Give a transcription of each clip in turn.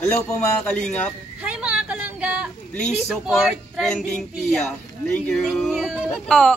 Hello po mga kalingap. Hi mga kalangga. Please support Trending Pia. Thank you. Oh.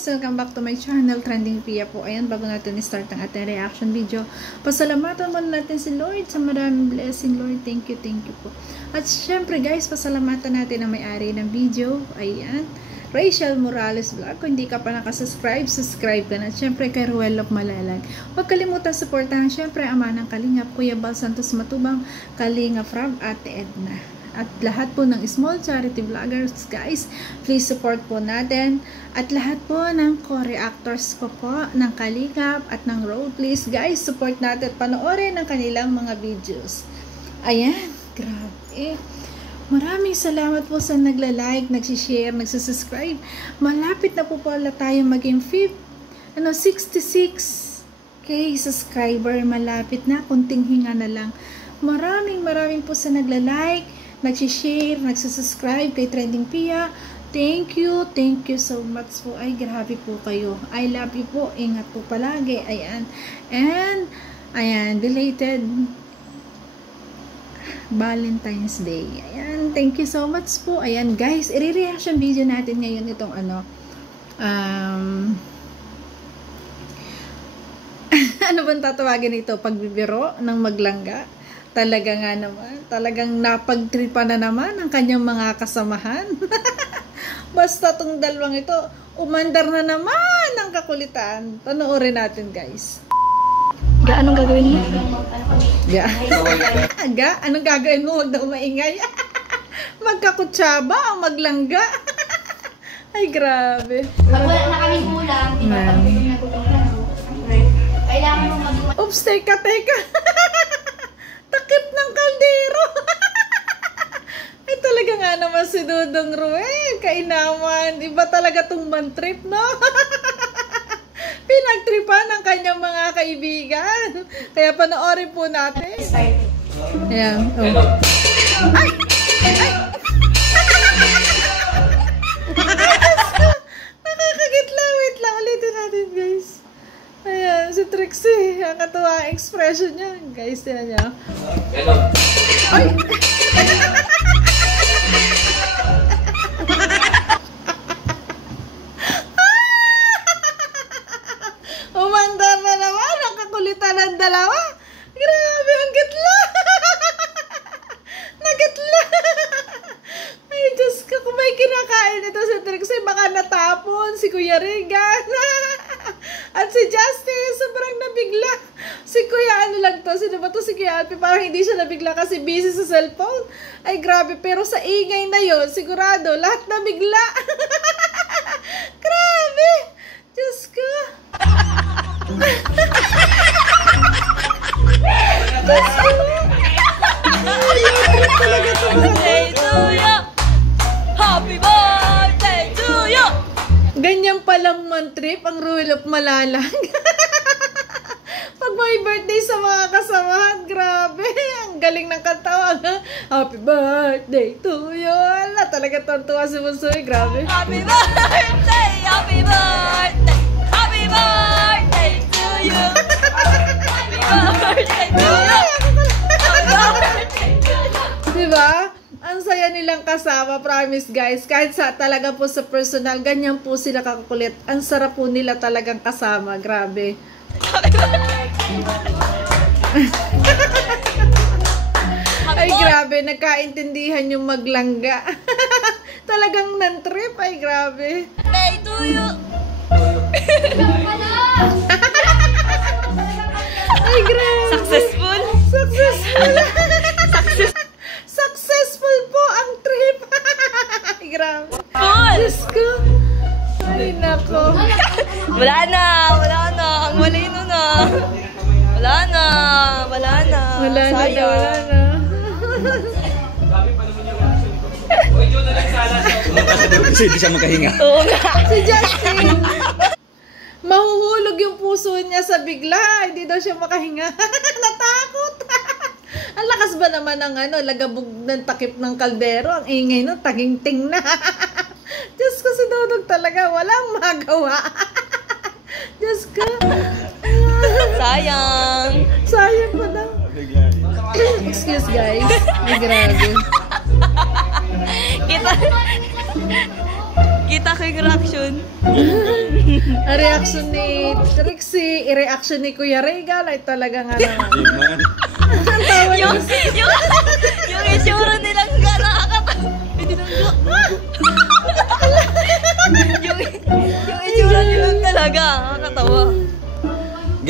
Welcome back to my channel, Trending Pia po. Ayan, bago natin i-start ang ating reaction video, pasalamatan muna natin si Lord sa maraming blessing. Lord, thank you po. At syempre guys, pasalamatan natin ang may-ari ng video. Ayan, Rachel Morales Vlog. Kung hindi ka pa nakasubscribe, subscribe ka na. At syempre kay Ruel of Malalag. Huwag kalimutan supportahan syempre ama ng Kalingap, Kuya Bal Santos Matubang, Kalingap Rob, Ate Edna. At lahat po ng small charity vloggers guys, please support po natin. At lahat po ng co-reactors ko po ng Kalingap at ng Road, please guys, support natin at panoorin ang kanilang mga videos. Ayan, grabe. Maraming salamat po sa nagla-like, nagsishare, nagsasubscribe. Malapit na po pala tayo maging 66k subscriber. Malapit na, kunting hinga na lang. Maraming po sa nagla-like, nagsishare, nagsasubscribe kay Trending Pia. Thank you so much po. Ay, grabe po kayo. I love you po. Ingat po palagi. Ayan. And, ayan, belated Valentine's Day. Ayan, thank you so much po. Ayan, guys, i-reaction video natin ngayon itong ano, ano bang tatawagin ito? Pagbibiro ng maglangga? Talaga nga naman, talagang napagtripa na naman ang kanyang mga kasamahan. Basta tong dalawang ito, umandar na naman ang kakulitan. Panoorin natin guys. Ga, anong gagawin mo? Ga, anong gagawin mo? Huwag daw maingay. Magkakutsaba o maglangga. Ay, grabe. Pag wala na kaming ulam, di ba kami natutunan? Kailangan mo mag- Oops, teka. Takip ng kaldero. Ay, talaga nga naman si Dudong Ruel. Kainaman. Iba talaga tong mantrip, no? Pinagtripan ng kanyang mga kaibigan. Kaya panoorin po natin. Ayan. Oh. Ay! Nakakagitla. Wait lang. Ulitin natin, guys. Ayan, si Trixie. Ang katuwa expression niya. Guys, yan niya. Ay! Umandar na naman. Ang kakulitan ng dalawa. Grabe, ang gitla. Nagitla. Ay, Diyos ko. Kung may kinakain ito si Trixie, baka natapon si Kuya Regan. At si Justice, sobrang nabigla. Si Kuya, ano lang to? Sino ba to? Si Kuya Alpi, parang hindi siya nabigla kasi busy sa cellphone. Ay, grabe. Pero sa ingay na yon, sigurado, lahat nabigla. Grabe. Diyos ko. Diyos ko. Ay, talaga to. Birthday to you! Happy birthday to you! Ganyan palang mantrip ang Ruel of Malalag. Pag may birthday sa mga kasamahan, grabe. Ang galing ng kantawag. Happy birthday to you. Ala, talaga tontuwa si Monsoy. Grabe. Happy birthday! Happy birthday! Happy birthday to you! Happy birthday to you! Happy birthday to you! Diba? Ang saya nilang kasama, promise guys. Kahit sa talaga po sa personal, ganyan po sila kakulit. Ang sarap po nila talagang kasama. Grabe. Ay, grabe. Nagkaintindihan yung maglangga. Talagang nantrip. Ay, grabe. Birthday to you! Ay, grabe. Successful? Successful. Successful po ang trip. Ay, grabe. Full! Diyos ko. Ay, nako. Wala na. Ang malino na. Wala na. Wala na. Hindi siya makahinga. Oo nga. Si Justin. Mahuhulog yung puso niya sa bigla. Hindi daw siya makahinga. Natakot. Ang lakas lakas ba naman ng lagabog ng takip ng kaldero? Ang ingay no, taging-ting na. Diyos ko, si Dudong talaga walang magawa. Diyos ko. Sayang. Sayang pa daw. Excuse guys. Ay, grabe. Kita ko yung reaction. Ang reaction ni Trixie, i-reaction ni Kuya Regal ay talagang ang tawa niya. Yung itsura nilang nakakatawa. Yung itsura nilang talaga nakakatawa.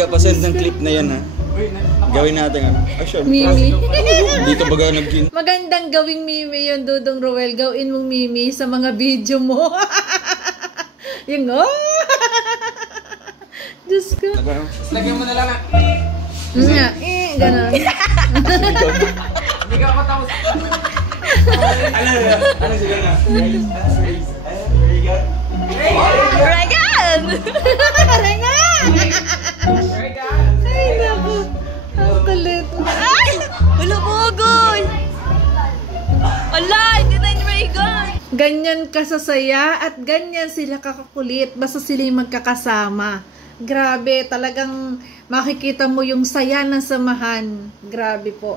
Pasend ng clip na yan ha. Gawin natin action. Mimi. Dito baga nagkin. Magandang gawing meme yun, Dudong Roel. Gawin mong meme sa mga video mo. Yung Diyos ko. Lagyan mo na lang Nga, ganon. Hindi ka ako tapos. Ano sila na? Regan! Ay, naku. Ang kulit. Ay! Wala bugoy! Ala! Hindi na yung Regan! Ganyan kasasaya at ganyan sila kakakulit. Basta sila yung magkakasama. Grabe, talagang makikita mo yung saya ng samahan. Grabe po.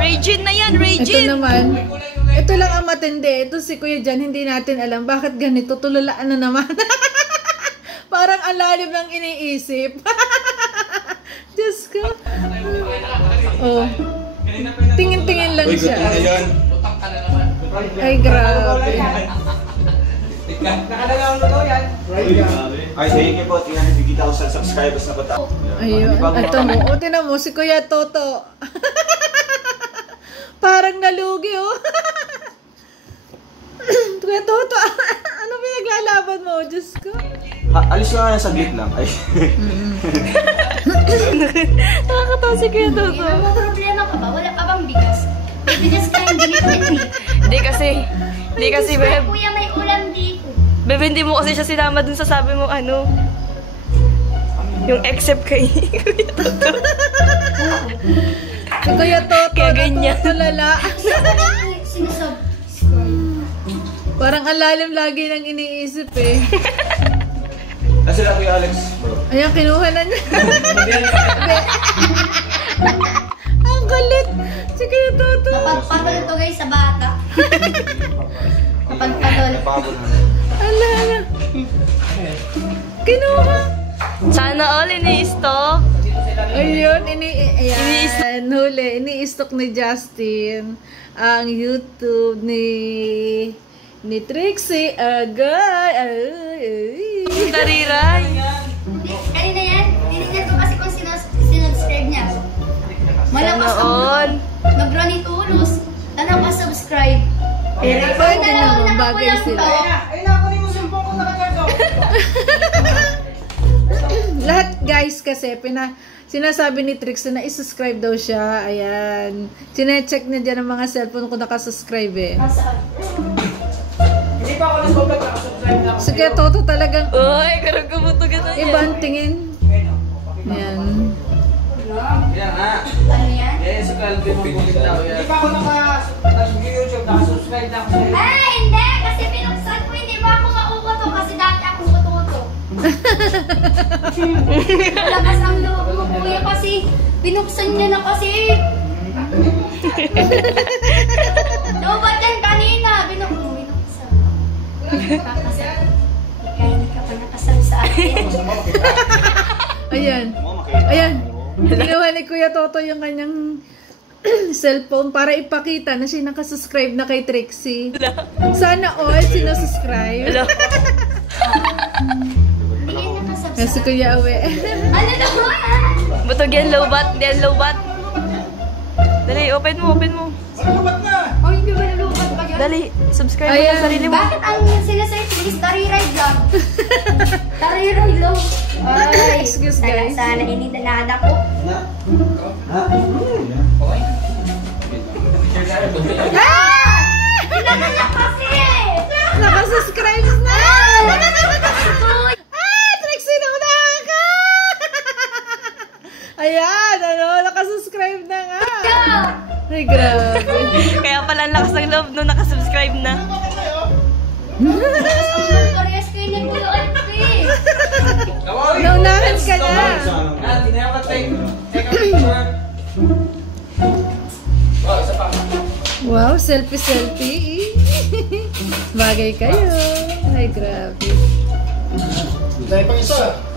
Regine na yan! Ito Regine! naman, ito lang ang matindi. Ito si Kuya Jan, hindi natin alam bakit ganito. Tululaan na naman. Parang ang lalim ng iniisip. Diyos ko. Oh. Tingin-tingin lang siya. Ayan. Ay, grabe. Nakadalaw na daw yan. Ay, thank you po. 350,000 subscribers na ba? Ayun. Ito mo. O, tinan mo, si Kuya Toto. Parang nalugi, oh. Kuya Toto, ano pinaglalaban mo? Diyos ko. Alis nga saglit lang. Ay. Nakakatawa si Kuya Toto. May problema ka ba? Wala ka bang bigas? May bigas ka yung binibili. Hindi kasi, Beb. Kuya, may ulam dito. Beb, hindi mo kasi siya sinama dun sa sabi mo yung except kay Kuya Toto. Si Kuya Toto, Kaya ganyan. natutulala. Sinusubscribe. Parang ang lalim lagi ng iniisip eh. Nasila Kuya Alex, bro. Ayan, kinuha na niya. Ang kulit. Si Kuya Toto. Napagpatol to guys sa bata. Napagpatol. Napabol na. Ala. Kinuha. Sana all ini-stock. Ayun, ayan, huli. Ini-stock ni Justin ang YouTube ni Trixie. Agay. Tariray. Kanina yan, tinignan ko kasi kung sinubscribe niya. Malakas all. Nag-run tulos. Tanong ka subscribe. Pwede naman, bagay sila. Ay, nakunin mo sumpong ko nakacharge. Lahat guys kasi sinasabi ni Trixie na isubscribe daw siya. Ayan. Sinecheck niya dyan ang mga cellphone ko nakasubscribe eh. Hindi pa ako nag-vlog, nakasubscribe na ako. Sige, Toto talagang Uy, karang kumuto ka na yan. iba ang tingin. Ayan. Yan ha. Ano yan? Yes, Calvin mo kulit daw yan. Hindi pa ako nag-YouTube, nakasubscribe na ako sa'yo. Ay, hindi! Kasi pinuksan ko, hindi ba ako mauuto? Kasi dati ako uto-uto. Malakas ang loob mo, kuya, kasi binuksan niya na kasi. Lobat yan kanina. Binuksan. Hindi ka pa nakasal sa akin. Ayan. Ayan. Ginawa ni Kuya Toto yung kanyang cellphone para ipakita na siya nakasubscribe na kay Trixie. Sana all sinasubscribe. Hindi kayo nakasubscribe. Kasi Kuya Awe. Ano naman? Butog yan, lowbat. Yan, lowbat. Dali, open mo. O, hindi ba nalubat pa yun? Dali, subscribe mo Ayan. sa sarili mo. Bakit ang sinasearch is Tariray Vlog? Tariray Vlog. Ay, Excuse, guys. Sana inidanada ko. Inadala kasi! Nakasubscribe na! Uy! Trixie na una ka! Ayan, nakasubscribe no, nakasubscribe na. Parehas kayo nagtuluan ko eh. Naunahan ka na. Never take a picture. Oh, isa pa. Wow, selfie. Bagay kayo. Ay, grabe.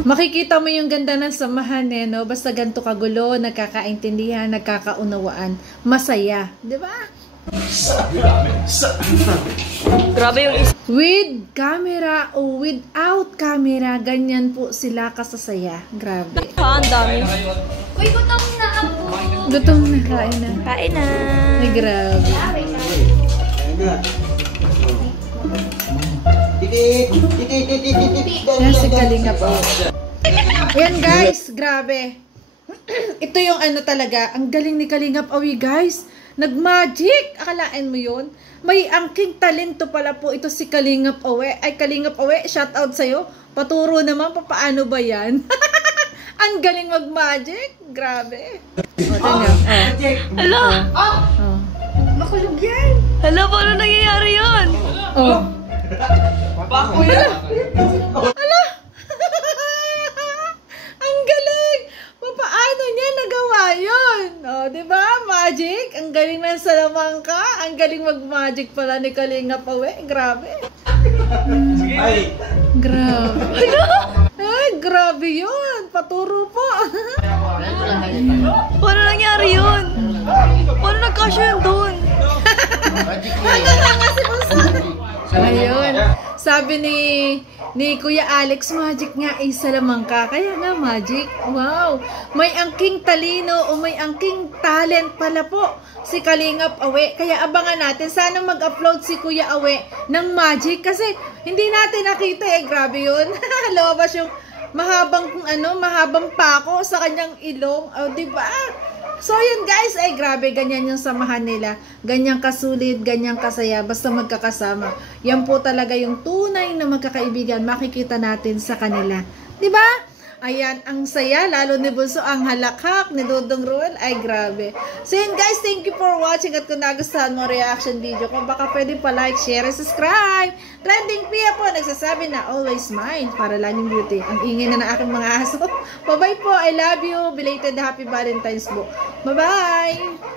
Makikita mo yung ganda ng samahan eh, no? Basta ganito kagulo, nagkakaintindihan, nagkakaunawaan. Masaya. Di ba? Grabe yung isa. With camera o without camera, ganyan po sila kasasaya. Grabe. Ha, ang dami. Uy, gutom na ako. Gutom na, kain na. Kain na. Ay, grabe. Yan si Kalinga po. Ayan guys, grabe. Ito yung ano talaga, ang galing ni Kalingap Awi guys. Nag-magic! Akalain mo yun? May angking talento pala po ito si Kalingap Awi. Ay, Kalingap Awi, shout out sa'yo. Paturo naman, paano ba yan? Ang galing mag-magic. Grabe. Hala! Oh. Makulog yan. Hala, paano nangyayari yun? Oh. Bako yan. Ala! Ang galing! Paano niya nagawa yun? Oh, di ba? Magic. Ang galing ng salamangka. Ang galing mag-magic pala ni Kalinga Pawe. Grabe. Ay! Grabe. Ay, grabe yun. Paturo po. Paano nangyari yun? Paano nagkasya yun doon? Ano na nga si Bunso? Ayun. Sabi ni Kuya Alex, magic nga ay salamangka. Kaya nga magic. Wow. May angking talino o may angking talent pala po si Kalingap Awe. Kaya abangan natin. Sana mag-upload si Kuya Awe ng magic. Kasi hindi natin nakita eh. Grabe yun. Lumabas yung mahabang pako sa kanyang ilong. O, diba? So, yun guys, ay grabe, ganyan yung samahan nila. Ganyang kasulit, ganyang kasaya, basta magkakasama. Yan po talaga yung tunay na magkakaibigan, makikita natin sa kanila. Diba? Ayan, ang saya, lalo ni Bunso, ang halakhak ni Dodong Ruel, ay grabe. So yun guys, thank you for watching at kung nagustuhan mo reaction video ko, baka pwede pa like, share, and subscribe. Trending Pia po, nagsasabi na always smile para laging beauty. Ang ingay na ng aking mga aso. Bye-bye po, I love you. Belated Happy Valentine's po. Bye-bye!